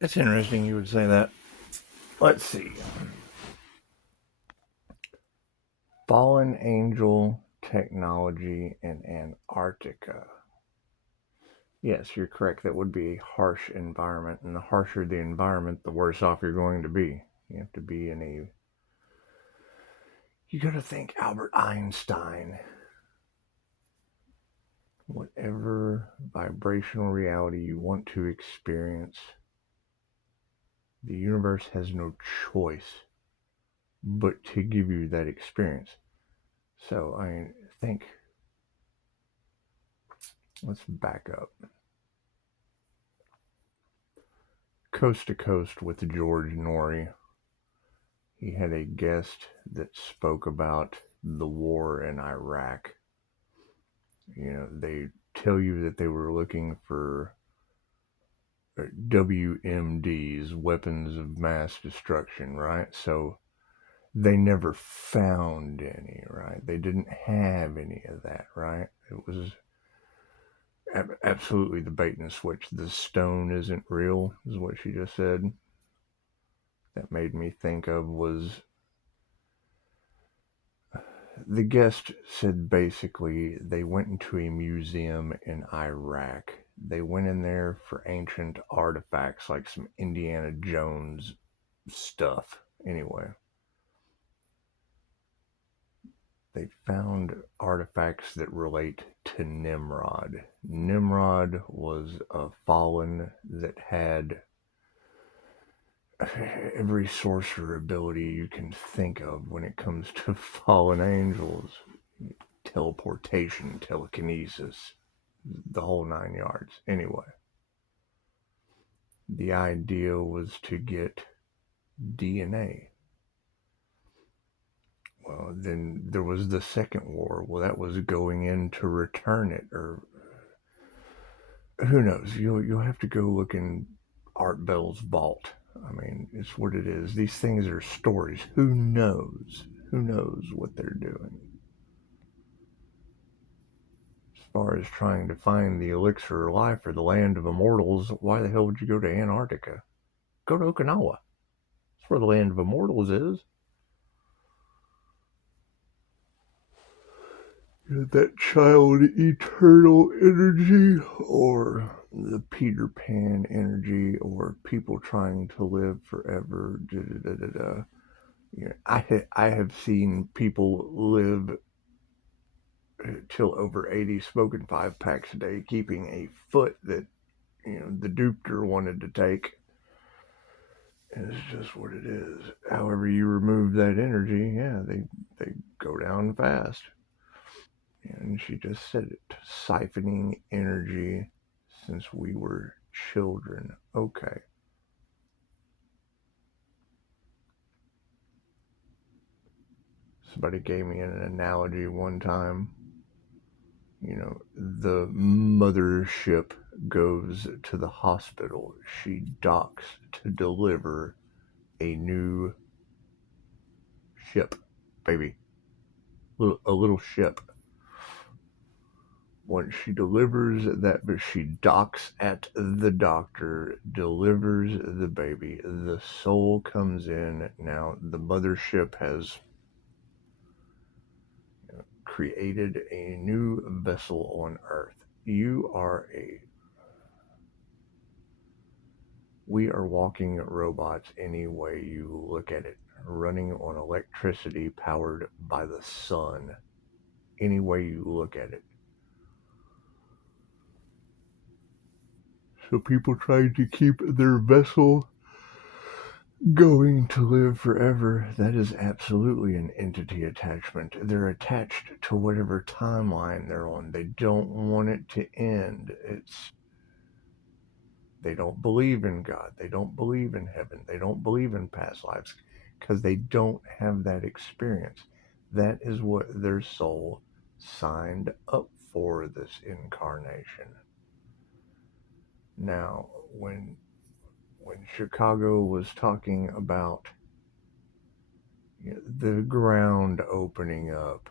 It's interesting you would say that. Let's see. Fallen angel technology in Antarctica. Yes, you're correct. That would be a harsh environment, and the harsher the environment, the worse off you're going to be. You have to be in a. You got to think Albert Einstein. Whatever vibrational reality you want to experience, the universe has no choice but to give you that experience. So I think, let's back up. Coast to Coast with George Norrie. He had a guest that spoke about the war in Iraq. They tell you that they were looking for WMDs, weapons of mass destruction, right? So they never found any, right? They didn't have any of that, right? It was absolutely the bait and switch. The stone isn't real, is what she just said. That made me think of was the guest said basically they went into a museum in Iraq. They went in there for ancient artifacts like some Indiana Jones stuff. Anyway, they found artifacts that relate to Nimrod. Nimrod was a fallen that had every sorcerer ability you can think of when it comes to fallen angels. Teleportation, telekinesis, the whole 9 yards. Anyway, the idea was to get DNA. Well, then there was the Second War. Well, that was going in to return it, or who knows? You'll have to go look in Art Bell's vault. I mean, it's what it is. These things are stories. Who knows? Who knows what they're doing? As far as trying to find the elixir of life or the land of immortals, why the hell would you go to Antarctica? Go to Okinawa. That's where the land of immortals is. That child eternal energy, or the Peter Pan energy, or people trying to live forever. Da, da, da, da, da. I have seen people live till over 80, smoking 5 packs a day, keeping a foot that the dupter wanted to take. And it's just what it is. However, you remove that energy, yeah, they go down fast. And she just said it, siphoning energy since we were children. Okay. Somebody gave me an analogy one time. The mothership goes to the hospital. She docks to deliver a new ship, baby. A little ship. Once she delivers that, but she docks at the doctor, delivers the baby, the soul comes in. Now the mothership has created a new vessel on Earth. We are walking robots any way you look at it, running on electricity powered by the sun, any way you look at it. So people trying to keep their vessel going to live forever, that is absolutely an entity attachment. They're attached to whatever timeline they're on. They don't want it to end. They don't believe in God. They don't believe in heaven. They don't believe in past lives because they don't have that experience. That is what their soul signed up for this incarnation. Now, when Chicago was talking about the ground opening up,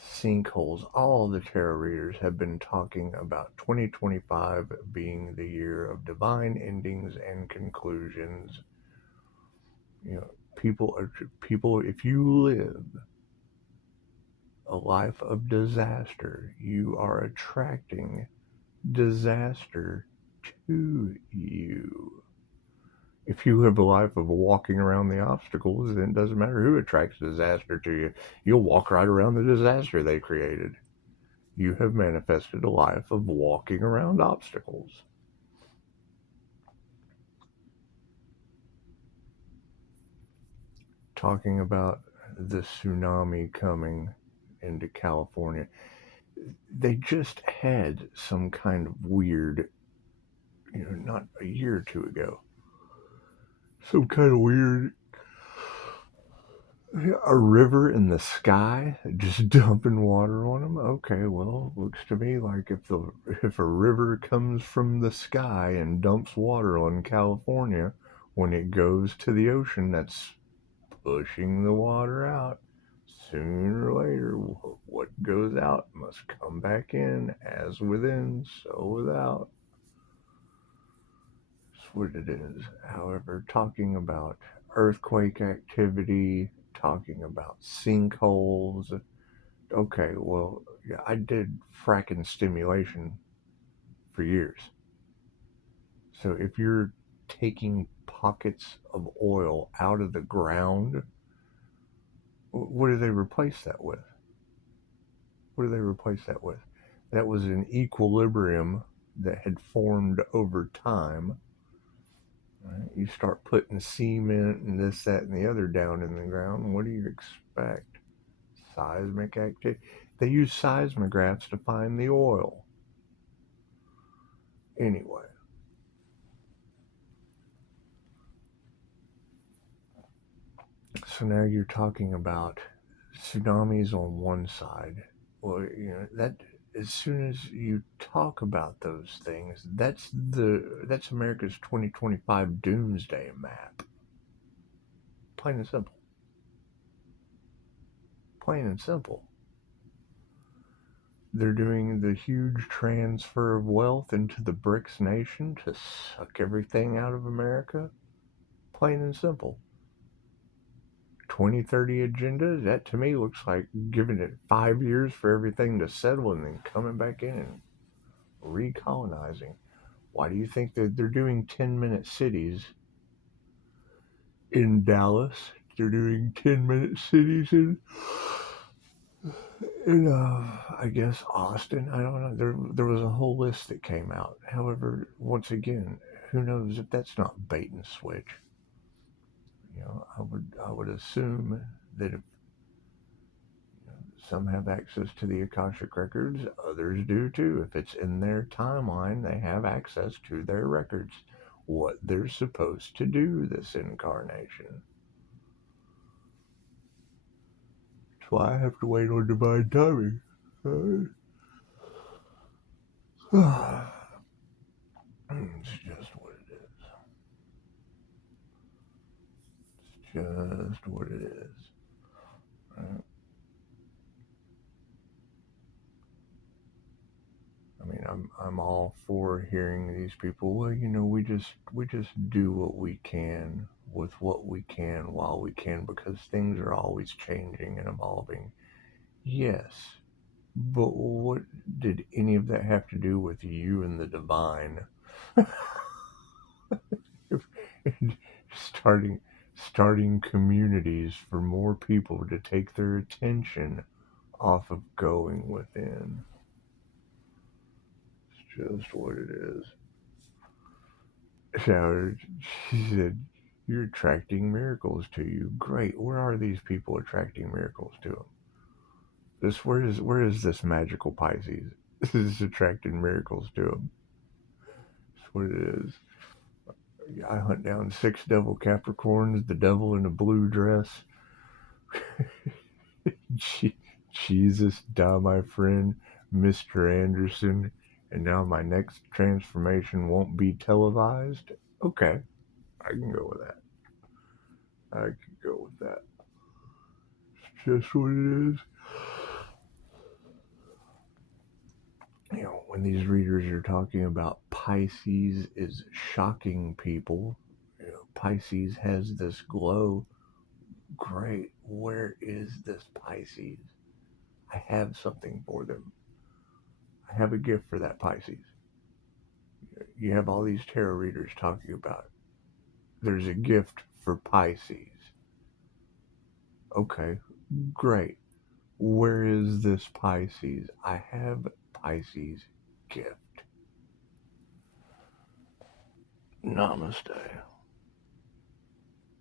sinkholes. All the tarot readers have been talking about 2025 being the year of divine endings and conclusions. You know, people. If you live a life of disaster, you are attracting disaster to you. If you live a life of walking around the obstacles, then it doesn't matter who attracts disaster to you. You'll walk right around the disaster they created. You have manifested a life of walking around obstacles. Talking about the tsunami coming into California. They just had some kind of weird, not a year or two ago, some kind of weird, a river in the sky just dumping water on them. Okay, well, looks to me like if a river comes from the sky and dumps water on California, when it goes to the ocean, that's pushing the water out. Sooner or later, what goes out must come back in, as within, so without. That's what it is. However, talking about earthquake activity, talking about sinkholes. Okay, well, yeah, I did fracking stimulation for years. So if you're taking pockets of oil out of the ground, what do they replace that with? What do they replace that with? That was an equilibrium that had formed over time. Right? You start putting cement and this, that, and the other down in the ground. What do you expect? Seismic activity. They use seismographs to find the oil. Anyway, so now you're talking about tsunamis on one side. Well, that as soon as you talk about those things, that's America's 2025 doomsday map. Plain and simple. Plain and simple. They're doing the huge transfer of wealth into the BRICS nation to suck everything out of America. Plain and simple. 2030 agenda, that to me looks like giving it 5 years for everything to settle and then coming back in and recolonizing. Why do you think that they're doing 10-minute cities in Dallas? They're doing 10-minute cities in I guess Austin. I don't know. There was a whole list that came out. However, once again, who knows if that's not bait and switch? I would assume that if some have access to the Akashic records, others do too. If it's in their timeline, they have access to their records, what they're supposed to do this incarnation. That's why I have to wait on divine timing. It's just what it is. It's just what it is. Right? I mean, I'm all for hearing these people. Well, we just do what we can with what we can while we can, because things are always changing and evolving. Yes, but what did any of that have to do with you and the divine? starting starting communities for more people to take their attention off of going within. It's just what it is. So she said, "You're attracting miracles to you. Great. Where are these people attracting miracles to them? Where is this magical Pisces? This is attracting miracles to them. That's what it is. I hunt down 6 devil Capricorns, the devil in a blue dress. Jesus, die, my friend, Mr. Anderson, and now my next transformation won't be televised." Okay, I can go with that. I can go with that. It's just what it is. when these readers are talking about Pisces is shocking people, Pisces has this glow. Great. Where is this Pisces? I have something for them. I have a gift for that Pisces. You have all these tarot readers talking about there's a gift for Pisces. Okay, great. Where is this Pisces? I have Pisces gift. Namaste.